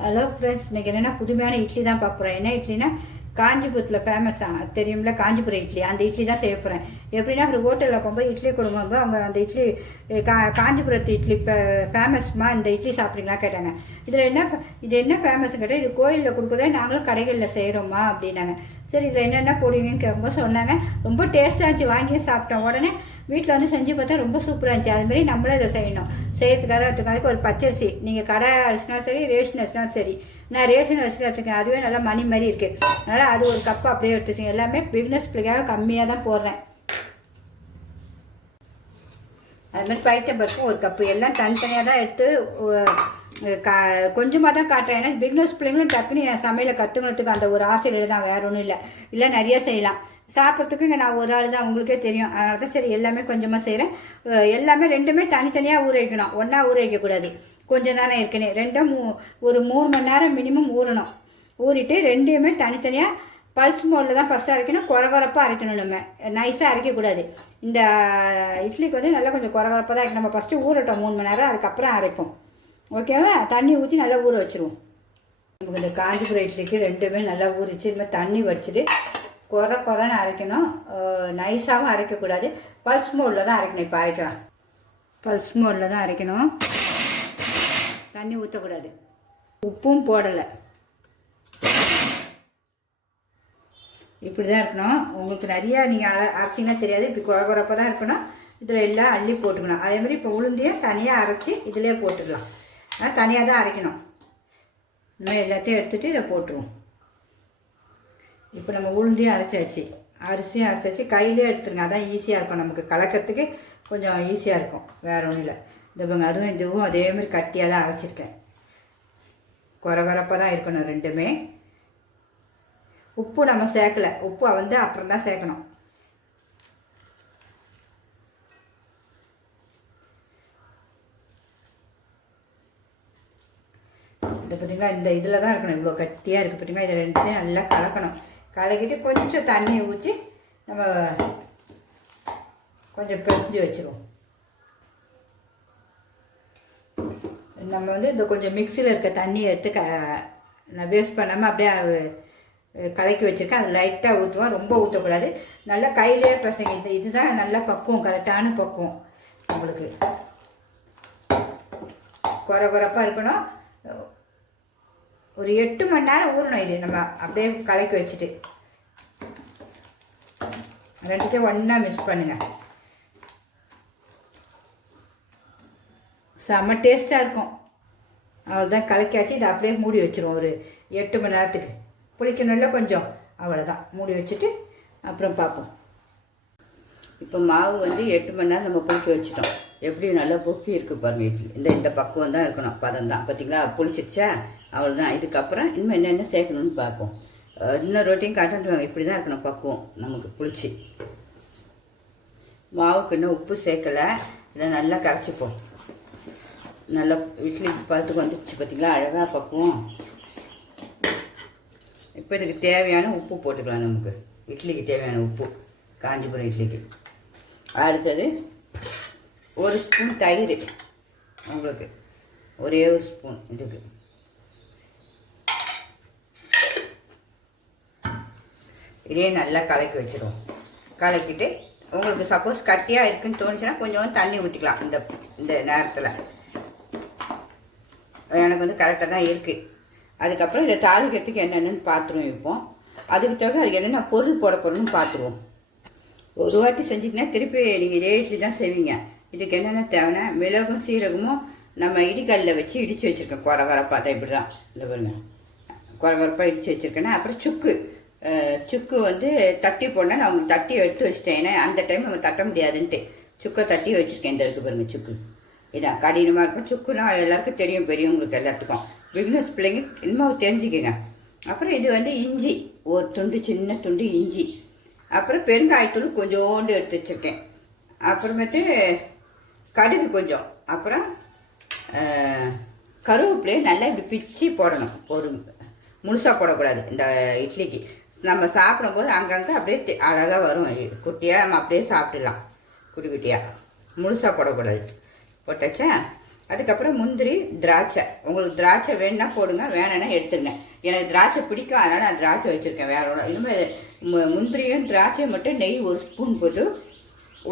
Hello friends, இன்றைக்கி என்னென்னா புதுமையான இட்லி தான் பார்க்குறேன். என்ன இட்லினா காஞ்சிபுரத்தில் ஃபேமஸாக தெரியும்ல, காஞ்சிபுரம் இட்லி. அந்த இட்லி தான் செய்ய போகிறேன். எப்படின்னா ஒரு ஹோட்டலில் போகும்போது இட்லி கொடுக்கும்போது அவங்க அந்த இட்லி காஞ்சிபுரத்து இட்லி ஃபேமஸ்மா, இந்த இட்லி சாப்பிட்றீங்களா கேட்டாங்க. இது என்ன ஃபேமஸ் கேட்டால், இது கோயிலில் கொடுக்குறதே நாங்களும் கடைகளில் செய்கிறோம்மா அப்படின்னாங்க. சரி, இதில் என்னென்ன போடுவீங்கன்னு கேட்கும்போது சொன்னாங்க. ரொம்ப டேஸ்ட்டாக இருந்துச்சு, வாங்கியே சாப்பிட்டோம். உடனே வீட்டில் வந்து செஞ்சு பார்த்தா ரொம்ப சூப்பராக இருந்துச்சு. அதுமாரி நம்மளே இதை செய்யணும். செய்யறதுக்காக எடுத்துக்காதுக்கு ஒரு பச்சரிசி, நீங்கள் கடை அரிசினாலும் சரி, ரேஷன் அரிசினாலும் சரி. நான் ரேஷன் அரிசி எடுத்துக்கேன், அதுவே நல்லா மணி மாதிரி இருக்குது. அதனால் அது ஒரு கப்பு அப்படியே எடுத்துச்சிங்க. எல்லாமே பிக்னஸ் பிள்ளைக்காக கம்மியாக தான் போடுறேன். அதுமாதிரி பைத்தம் பருப்பும் ஒரு கப்பு, எல்லாம் தனித்தனியாக தான் எடுத்து கொஞ்சமாக தான் காட்டுறேன். ஏன்னா பிக்னஸ் பிள்ளைங்களும் டக்குன்னு என் சமையலை கற்றுக்கணுறதுக்கு அந்த ஒரு ஆசையில் தான், வேறு ஒன்றும் இல்லை நிறைய செய்யலாம். சாப்பிட்றதுக்கு இங்கே நான் ஒரு ஆள் தான், உங்களுக்கே தெரியும். அதனால தான் சரி எல்லாமே கொஞ்சமாக செய்கிறேன். எல்லாமே ரெண்டுமே தனித்தனியாக ஊற வைக்கணும், ஒன்றா ஊற வைக்கக்கூடாது. கொஞ்சம் தானே இருக்குன்னு ஒரு 3 மணி நேரம் மினிமம் ஊறணும். ஊறிட்டு ரெண்டையுமே தனித்தனியாக பல்ஸ் மோடில் தான் ஃபஸ்ட்டு அரைக்கணும். குறகுறப்பாக அரைக்கணும், நம்ம நைஸாக அரைக்கக்கூடாது. இந்த இட்லிக்கு வந்து நல்லா கொஞ்சம் குறகுறப்பாக தான் நம்ம ஃபஸ்ட்டு ஊறட்டும் 3 மணி நேரம், அதுக்கப்புறம் அரைப்போம். ஓகேவா? தண்ணி ஊற்றி நல்லா ஊற வச்சுருவோம். நமக்கு இந்த காஞ்சிபுரம் இட்லிக்கு ரெண்டுமே நல்லா ஊறிச்சு. இதுமாதிரி தண்ணி வடிச்சிட்டு குறைன்னு அரைக்கணும். நைஸாகவும் அரைக்கக்கூடாது. பல்ஸ் மோடில் தான் அரைக்கணும். இப்போ அரைக்கலாம், பல்ஸ் மோடில் தான் அரைக்கணும். தண்ணி ஊற்றக்கூடாது. உப்பும் போடலை. இப்படி தான் இருக்கணும். உங்களுக்கு நிறையா நீங்கள் அரைச்சிங்கன்னா தெரியாது. இப்படி குறப்பாக தான் இருக்கணும். இதில் எல்லாம் அள்ளி போட்டுக்கணும். அதேமாதிரி இப்போ உளுந்தையும் தனியாக அரைச்சி இதிலே போட்டுக்கலாம். ஆனால் தனியாக தான் அரைக்கணும். இந்த மாதிரி எல்லாத்தையும் எடுத்துகிட்டு இதை போட்டுருவோம். இப்போ நம்ம உளுந்தையும் அரைச்சாச்சு, அரிசியும் அரைச்சாச்சு. கையிலே எடுத்துருங்க, அதான் ஈஸியாக இருக்கும். நமக்கு கலக்கிறதுக்கு கொஞ்சம் ஈஸியாக இருக்கும், வேறு ஒன்றும் இல்லை. இந்த அதுவும் இதுவும் அதேமாதிரி கட்டியாக தான் அரைச்சிருக்கேன். குறப்பாக தான் இருக்கணும் ரெண்டுமே. உப்பு நம்ம சேர்க்கலை, உப்பு வந்து அப்புறம் தான் சேர்க்கணும். இதை பார்த்திங்களா, இந்த இதில் தான் இருக்கணும். இவ்வளோ கட்டியாக இருக்குது பார்த்திங்களா. இதை ரெண்டுத்தையும் நல்லா கலக்கணும். கலக்கிட்டு கொஞ்சம் தண்ணியை ஊற்றி நம்ம கொஞ்சம் பிசைஞ்சு வச்சுருவோம். நம்ம வந்து இந்த கொஞ்சம் மிக்சியில் இருக்க தண்ணியை எடுத்து நான் வேஸ்ட் பண்ணாமல் அப்படியே கலக்கி வச்சுருக்கேன். அது லைட்டாக ஊற்றுவோம், ரொம்ப ஊற்றக்கூடாது. நல்லா கையிலே பிசைங்க. இதுதான் நல்லா பக்குவம், கரெக்டான பக்குவம். உங்களுக்கு குறப்பாக இருக்கணும். ஒரு 8 மணி நேரம் ஊறணும். இது நம்ம அப்படியே கலக்கி வச்சுட்டு ரெண்டுத்தையும் ஒன்றா மிக்ஸ் பண்ணுங்கள். செம்ம டேஸ்ட்டாக இருக்கும். அவ்வளோதான், கலக்கியாச்சு. இதை அப்படியே மூடி வச்சுருவோம் ஒரு 8 மணி நேரத்துக்கு. புளிக்கணும்ல கொஞ்சம், அவ்வளோதான். மூடி வச்சுட்டு அப்புறம் பார்ப்போம். இப்போ மாவு வந்து 8 மணி நேரம் நம்ம புளிக்க வச்சுட்டோம். எப்படி நல்லா பொஃபி இருக்குது பாருங்கள். இட்லி இந்த பக்குவம் தான் இருக்கணும், பதம் தான். பார்த்திங்களா, புளிச்சிருச்சா? அவ்வளோதான். இதுக்கப்புறம் இன்னும் என்னென்ன சேர்க்கணும்னு பார்ப்போம். இன்னும் ரொட்டியும் காட்டுவாங்க. இப்படி தான் இருக்கணும் பக்குவம் நமக்கு புளிச்சு. மாவுக்கு இன்னும் உப்பு சேர்க்கலை. இதை நல்லா கரைச்சிப்போம். நல்லா இட்லி பழத்துக்கு வந்துடுச்சு பார்த்திங்களா, அழகாக பக்குவம். இப்போ இதுக்கு தேவையான உப்பு போட்டுக்கலாம். நமக்கு இட்லிக்கு தேவையான உப்பு, காஞ்சிபுரம் இட்லிக்கு. அடுத்தது 1 ஸ்பூன் தயிர். உங்களுக்கு ஒரே 1 ஸ்பூன் இதுக்கு. இதே நல்லா கலக்கி வச்சுருவோம். கலக்கிட்டு உங்களுக்கு சப்போஸ் கட்டியாக இருக்குன்னு தோணுச்சுன்னா கொஞ்சம் தண்ணி ஊற்றிக்கலாம். இந்த நேரத்தில் எனக்கு வந்து கரெக்டாக தான் இருக்குது. அதுக்கப்புறம் இதை தாளிக்கிறதுக்கு என்னென்னு பார்த்துருவோம். இப்போ அதுக்கு தவிர அதுக்கு என்னென்ன பொருள் போட போகிறோன்னு பார்த்துருவோம். ஒரு வாட்டி செஞ்சிங்கன்னா திருப்பி நீங்கள் இதே இட்லி தான் செய்வீங்க. இதுக்கு என்னென்ன தேவைன்னா மிளகும் சீரகமும் நம்ம இடிக்கல்லில் வச்சு இடித்து வச்சுருக்கேன். குறப்பாக தான். இப்படி தான் இந்த பாருங்க, குறப்பாக இடித்து வச்சுருக்கேன்னா. அப்புறம் சுக்கு வந்து தட்டி போடணும். நான் உங்களுக்கு தட்டி எடுத்து வச்சுட்டேன். ஏன்னா அந்த டைம் நம்ம தட்ட முடியாதுன்ட்டு சுக்கை தட்டி வச்சுருக்கேன். இந்த இருக்குது பாருங்கள் சுக்கு. இதான் கடினமாக இருக்கும். சுக்குன்னா எல்லாருக்கும் தெரியும், பெரியவங்களுக்கு எல்லாத்துக்கும். பிக்னஸ் பிள்ளைங்க இன்னும் தெரிஞ்சுக்கோங்க. அப்புறம் இது வந்து இஞ்சி, ஒரு துண்டு, சின்ன துண்டு இஞ்சி. அப்புறம் பெருங்காயத்தூள் கொஞ்சோண்டு எடுத்து வச்சுருக்கேன். அப்புறமேட்டு கடுகு கொஞ்சம். அப்புறம் கருவேப்பிலையை நல்லா இப்படி பிச்சு போடணும். ஒரு முழுசாக போடக்கூடாது. இந்த இட்லிக்கு நம்ம சாப்பிடும்போது அங்கங்கே அப்படியே அழகாக வரும். குட்டியாக நம்ம அப்படியே சாப்பிடலாம், குட்டி குட்டியாக. முழுசாக போடக்கூடாது. போட்டாச்சா? அதுக்கப்புறம் முந்திரி திராட்சை. உங்களுக்கு திராட்சை வேணுன்னா போடுங்க, வேணும்னா எடுத்துருங்க. எனக்கு திராட்சை பிடிக்கும், அதனால் நான் திராட்சை வச்சுருக்கேன். வேற ஒன்றும் இனிமேல் முந்திரியும் திராட்சையும் மட்டும் நெய் 1 ஸ்பூன் போட்டு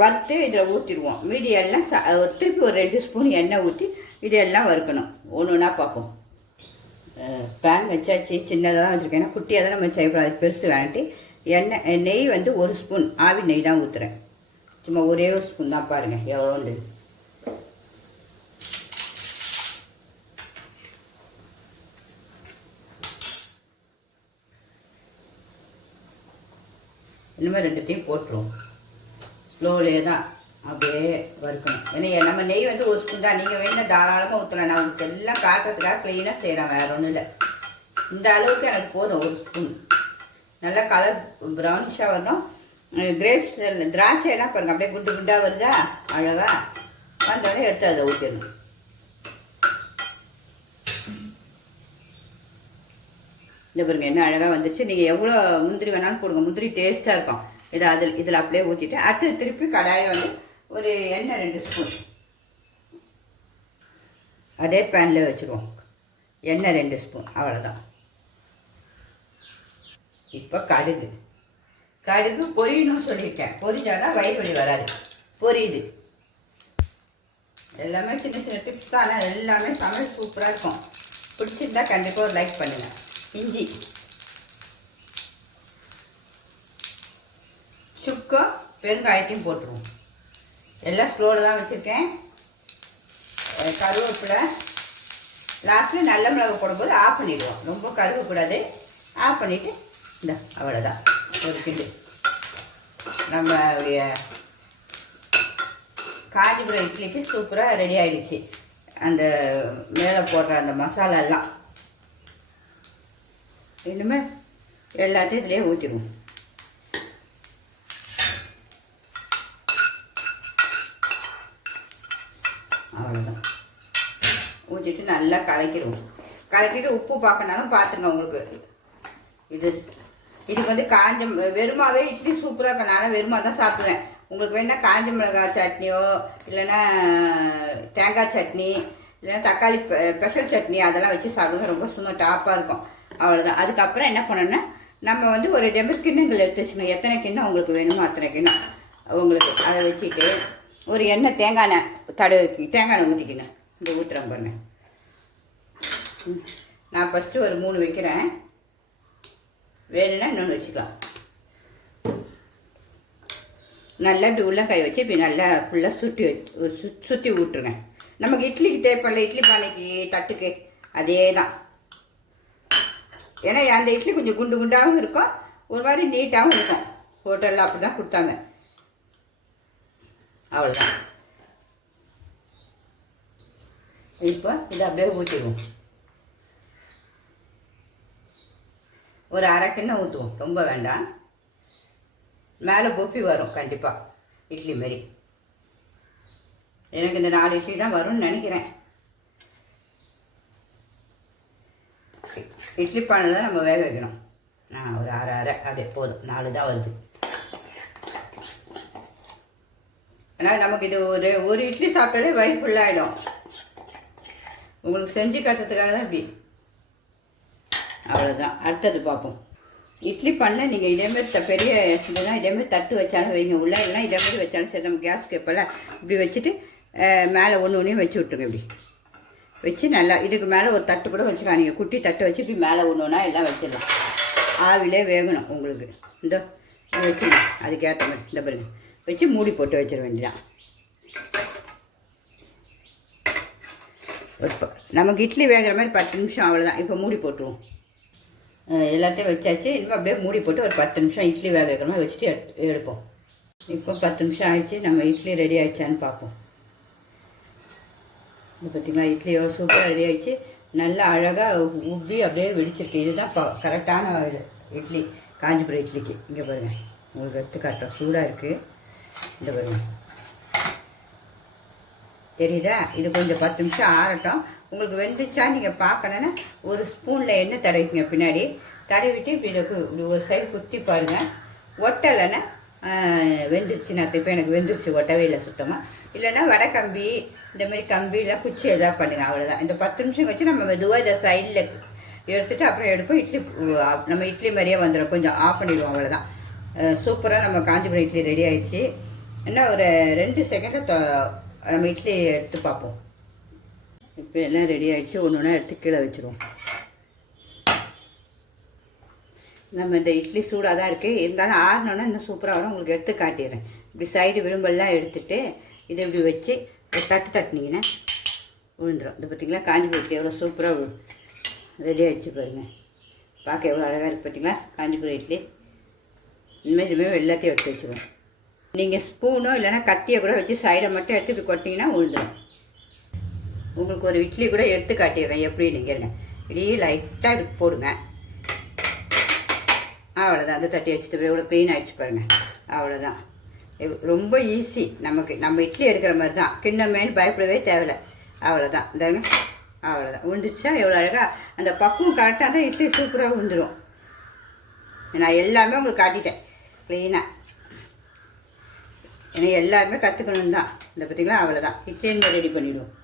வறுத்து இதில் ஊற்றிடுவோம். மீதி எல்லாம் திருப்பி ஒரு 2 ஸ்பூன் எண்ணெய் ஊற்றி இதெல்லாம் வறுக்கணும். ஒன்று ஒன்றா பார்ப்போம். பேன் வச்சாச்சு. சின்னதாக தான் வச்சுருக்கேன், ஏன்னா குட்டியாக தான் நம்ம செய்யக்கூடாது, பெருசு வேண்டி. நெய் 1 ஸ்பூன் ஆவி நெய் தான் ஊற்றுறேன். சும்மா ஒரே ஒரு ஸ்பூன் தான், பாருங்கள் எவ்வளோண்டு. இனிமேல் 2த்தையும் போட்டுருவோம். ஸ்லோவிலே தான் அப்படியே வறுக்கணும். ஏன்னா நம்ம நெய் 1 ஸ்பூன் தான், நீங்கள் வேணால் தாராளமாக ஊற்றலாம். நான் உங்களுக்கு எல்லாம் காட்டுறதுக்காக க்ளீனாக செய்கிறேன், வேறு ஒன்றும் இல்லை. இந்த அளவுக்கு எனக்கு போதும் 1 ஸ்பூன். நல்லா கலர் ப்ரௌனிஷாக வரணும். கிரேப்ஸ் திராட்சையெல்லாம் பாருங்கள் அப்படியே குண்டு குண்டாக வருதா, அழகாக வந்தோடனே எடுத்து அதை ஊற்றிடணும். இந்த பாருங்க என்ன அழகாக வந்துருச்சு. நீங்கள் எவ்வளோ முந்திரி வேணாலும் போடுங்க, முந்திரி டேஸ்ட்டாக இருக்கும். இதில் அப்படியே ஊற்றிட்டு அடுத்து திருப்பி கடாயை ஒரு எண்ணெய் 2 ஸ்பூன் அதே பேனில் வச்சுருவோம். எண்ணெய் 2 ஸ்பூன், அவ்வளோதான். இப்போ கடுகு பொரியணும்னு சொல்லியிருக்கேன். பொரிஞ்சாதான் வயிறு வலி வராது. பொரியுது. எல்லாமே சின்ன சின்ன டிப்ஸ் தான், ஆனால் எல்லாமே சமையல் சூப்பராக இருக்கும். பிடிச்சிருந்தா கண்டிப்பாக ஒரு லைக் பண்ணுங்கள். இஞ்சி, சுக்கு, பெருங்காயத்தையும் போட்டுருவோம். எல்லாம் ஸ்லோவில் தான் வச்சுருக்கேன். கருவேப்பிலை லாஸ்ட்டில் நல்ல மிளகு போடும்போது ஆஃப் பண்ணிவிடுவோம். ரொம்ப கருவக்கூடாது. ஆஃப் பண்ணிவிட்டு இந்த அவ்வளோதான். ஒரு கிண்டு நம்மளுடைய காஞ்சிபுரம் இட்லிக்கு சூப்பராக ரெடி ஆகிடுச்சு. அந்த மேலே போடுற அந்த மசாலாலாம் இனிமேல் எல்லாத்தையும் இதிலே ஊற்றிடுவோம். அவ்வளோதான். ஊற்றிட்டு நல்லா கலக்கிட்டு உப்பு பார்க்கனாலும் பார்த்துங்க. உங்களுக்கு இதுக்கு காஞ்ச வெறுமாவே இட்லி சூப்பராக இருக்கும். நானும் வெறுமா தான் சாப்பிடுவேன். உங்களுக்கு வேணா காஞ்ச மிளகாய் சட்னியோ இல்லைன்னா தேங்காய் சட்னி இல்லைன்னா தக்காளி ஸ்பெஷல் சட்னி அதெல்லாம் வச்சு சாப்பிடுங்க. ரொம்ப சும்மா டாப்பாக இருக்கும். அவ்வளோதான். அதுக்கப்புறம் என்ன பண்ணணும்னா நம்ம ஒரு டெம்பர் கிண்ணங்கள் எடுத்து வச்சுக்கணும். எத்தனை கிண்ணம் உங்களுக்கு வேணுமோ அத்தனை கிண்ணம் உங்களுக்கு அதை வச்சுட்டு ஒரு எண்ணெய் தேங்காய் எண்ணெய் ஊற்றிக்கணும். இந்த ஊற்றுறேன் பாருங்க. நான் ஃபஸ்ட்டு ஒரு 3 வைக்கிறேன். வேணும்னா இன்னொன்று வச்சுக்கலாம். நல்லா இப்படி உள்ளங்காய் வச்சு இப்படி நல்லா ஃபுல்லாக சுற்றி விட்டுருங்க. நமக்கு இட்லிக்கு தேவைப்படல, இட்லி பானைக்கு தட்டுக்கு அதே தான். ஏன்னா அந்த இட்லி கொஞ்சம் குண்டு குண்டாகவும் இருக்கும், ஒரு மாதிரி நீட்டாகவும் இருக்கும். ஹோட்டலில் அப்படி தான் கொடுத்தாங்க. அவ்வளோதான். இப்போ இதை அப்படியே ஊற்றிடுவோம். ஒரு அரை கிண்ணம் ஊற்றுவோம், ரொம்ப வேண்டாம். மேலே பொப்பி வரும் கண்டிப்பாக இட்லி மாரி. எனக்கு இந்த 4 இட்லி தான் வரும்னு நினைக்கிறேன். இட்லி பானை தான் நம்ம வேக வைக்கணும். ஒரு அரை அப்படியே போதும். 4 தான் வருது. ஏன்னா நமக்கு இது ஒரு இட்லி சாப்பிட்டாலே வயிறு ஃபுல்லாகிடும். உங்களுக்கு செஞ்சு கட்டுறதுக்காக தான் இப்படி. அவ்வளோதான். அடுத்தது பார்ப்போம். இட்லி பண்ண நீங்கள் இதேமாரி பெரிய இதெல்லாம் இதேமாரி தட்டு வச்சாலும் வைங்க உள்ள, இல்லைன்னா இதேமாரி வச்சாலும் சரி. நம்ம கேஸ் கேப்பெல்லாம் இப்படி வச்சுட்டு மேலே ஒன்றையும் வச்சு விட்ருங்க. இப்படி வச்சு நல்லா இதுக்கு மேலே ஒரு தட்டு கூட வச்சுக்கலாம். நீங்கள் குட்டி தட்டு வச்சு இப்படி மேலே ஒன்றா எல்லாம் வச்சிடலாம். ஆவிலே வேகணும் உங்களுக்கு. இந்த வச்சுருங்க அதுக்கேற்ற மாதிரி. இந்த பாருங்க வச்சு மூடி போட்டு வச்சிட வேண்டியதான். நமக்கு இட்லி வேகிற மாதிரி 10 நிமிஷம் அவ்வளோதான். இப்போ மூடி போட்டுருவோம். எல்லாத்தையும் வச்சாச்சு. இனிமேல் அப்படியே மூடி போட்டு ஒரு 10 நிமிஷம் இட்லி வேக வைக்கிற மாதிரி வச்சுட்டு எடுப்போம். இப்போ 10 நிமிஷம் ஆயிடுச்சு. நம்ம இட்லி ரெடி ஆகிடுச்சான்னு பார்ப்போம். இது பார்த்திங்களா, இட்லி எவ்வளோ சூப்பராக ரெடி ஆகிடுச்சு. நல்லா அழகாக உப்பி அப்படியே வெடிச்சிருக்கு. இதுதான் கரெக்டான இட்லி, காஞ்சிபுரம் இட்லிக்கு. இங்கே பாருங்கள், உங்களுக்கு எடுத்து காட்டுறோம். சூடாக இருக்குது. இந்த பாருங்கள் தெரியுதா? இது கொஞ்சம் 10 நிமிஷம் ஆறட்டும். உங்களுக்கு வெந்துச்சா நீங்கள் பார்க்கணுன்னா ஒரு ஸ்பூனில் எண்ணெய் தடவிக்குங்க. பின்னாடி தடவிட்டு இப்படி ஒரு சைடு குத்தி பாருங்கள். ஒட்டலைன்னா வெந்துருச்சுன்னா இப்போ எனக்கு வெந்துருச்சு, ஒட்டவே இல்லை சுத்தமாக. இல்லைன்னா வடை கம்பி இந்த மாதிரி கம்பியில் குச்சி எதாவது பண்ணுங்கள், அவ்வளோதான். இந்த 10 நிமிஷம் கழிச்சு நம்ம மெதுவாக இதை சைடில் எடுத்துகிட்டு அப்புறம் எடுப்போம். இட்லி நம்ம இட்லி மாதிரியே வந்துடும், கொஞ்சம் ஆஃப் பண்ணிடுவோம், அவ்வளோதான். சூப்பராக நம்ம காஞ்சிபுரம் இட்லி ரெடி ஆயிடுச்சு. இன்னும் ஒரு 2 செகண்டில் நம்ம இட்லி எடுத்து பார்ப்போம். இப்போ எல்லாம் ரெடி ஆகிடுச்சு. ஒன்று ஒன்றா எடுத்து கீழே வச்சுருவோம். நம்ம இந்த இட்லி சூடாக தான் இருக்குது, இருந்தாலும் ஆறினோன்னா இன்னும் சூப்பராக வரும். உங்களுக்கு எடுத்து காட்டிடுறேன். இப்படி சைடு விரும்பெல்லாம் எடுத்துகிட்டு இதை இப்படி வச்சு தட்டினீங்கன்னா விழுந்துடும். இது பார்த்திங்களா காஞ்சிபுரம் இட்லி எவ்வளோ சூப்பராக ரெடி ஆகிடுச்சு பாருங்க. பார்க்க எவ்வளோ அழகாக இருக்குது பார்த்திங்களா காஞ்சிபுரம் இட்லி. இதுமாதிரி எல்லாத்தையும் எடுத்து வச்சுருவோம். நீங்கள் ஸ்பூனோ இல்லைனா கத்தியை கூட வச்சு சைடை மட்டும் எடுத்து இப்படி கொட்டிங்கன்னா விழுந்துடும். உங்களுக்கு ஒரு இட்லி கூட எடுத்து காட்டிடுறேன் எப்படின்னு கேளுங்க. இப்படி லைட்டாக எடுத்து போடுங்க, அவ்வளோதான். அந்த தட்டி வச்சுட்டு எவ்வளோ பெயின் ஆகிடுச்சு பாருங்கள், அவ்வளோதான். ரொம்ப ஈஸி. நம்ம இட்லி எடுக்கிற மாதிரி தான், கிண்ணமேன்னு பயப்படவே தேவையில்லை, அவ்வளோதான். இந்தாங்க, அவ்வளோதான். உண்டுச்சா எவ்வளோ அழகாக அந்த பக்குவம் கரெக்டாக தான் இட்லி சூப்பராக உண்டுடும். நான் எல்லாமே உங்களுக்கு காட்டிட்டேன் க்ளீனாக. ஏன்னா எல்லாருமே கற்றுக்கணும் தான். இந்த பார்த்திங்களா அவ்வளோதான். இட்லின்னு ரெடி பண்ணிவிடுவோம்.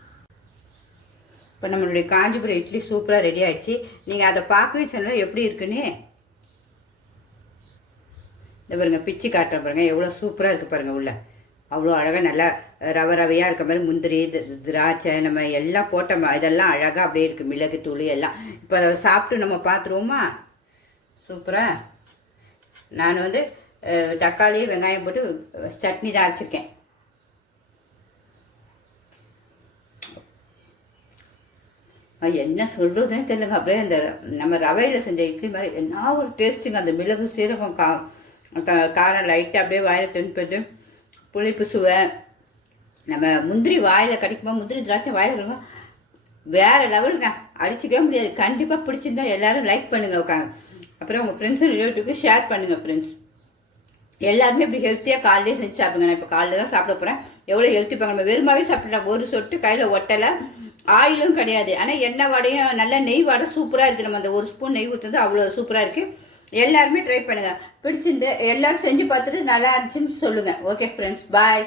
இப்போ நம்மளுடைய காஞ்சிபுரம் இட்லி சூப்பராக ரெடி ஆகிடுச்சு. நீங்கள் அதை பார்க்கவே சொன்னால் எப்படி இருக்குன்னு இந்த பாருங்கள், பிச்சு காட்டுற பாருங்கள் எவ்வளோ சூப்பராக இருக்குது பாருங்கள். உள்ள அவ்வளோ அழகாக நல்லா ரவையாக இருக்க மாதிரி முந்திரி திராட்சை நம்ம எல்லாம் போட்ட இதெல்லாம் அழகாக அப்படியே இருக்குது, மிளகு தூள் எல்லாம். இப்போ அதை சாப்பிட்டு நம்ம பார்த்துருவோமா? சூப்பராக. நான் தக்காளி வெங்காயம் போட்டு சட்னி தான் அரைச்சிருக்கேன். என்ன சொல்கிறதுன்னு தெரியலங்க. அப்படியே அந்த நம்ம ரவையில் செஞ்ச இட்லி மாதிரி என்ன ஒரு டேஸ்ட்டுங்க. அந்த மிளகு சீரகம் காரம் லைட்டாக அப்படியே வாயில் தென்பது, புளிப்பு சுவை. நம்ம முந்திரி வாயில் கிடைக்கும்போது முந்திரி திராட்சை வாயில் கிடைக்கும், வேறு லெவலுங்க, அடிச்சிக்கவே முடியாது. கண்டிப்பாக பிடிச்சிருந்தா எல்லோரும் லைக் பண்ணுங்கள் உட்காந்து. அப்புறம் உங்கள் ஃப்ரெண்ட்ஸ் அண்ட் ரிலேட்டிவ்க்கு ஷேர் பண்ணுங்கள். ஃப்ரெண்ட்ஸ் எல்லாருமே இப்படி ஹெல்த்தியாக காலையிலே செஞ்சு சாப்பிடுங்க. நான் இப்போ காலையில் தான் சாப்பிட போகிறேன். எவ்வளோ ஹெல்த்திப்பாங்க. நம்ம வெறுமாவே சாப்பிட்டேன், ஒரு சொட்டு கையில் ஒட்டலை, ஆயிலும் கிடையாது. ஆனால் எண்ணெய் வடையும் நல்ல நெய் வடை சூப்பராக இருக்குது. நம்ம அந்த ஒரு ஸ்பூன் நெய் ஊற்றுறது அவ்வளோ சூப்பராக இருக்குது. எல்லாருமே ட்ரை பண்ணுங்கள். பிடிச்சிருந்து எல்லோரும் செஞ்சு பார்த்துட்டு நல்லா இருந்துச்சுன்னு சொல்லுங்கள். ஓகே ஃப்ரெண்ட்ஸ், பாய்.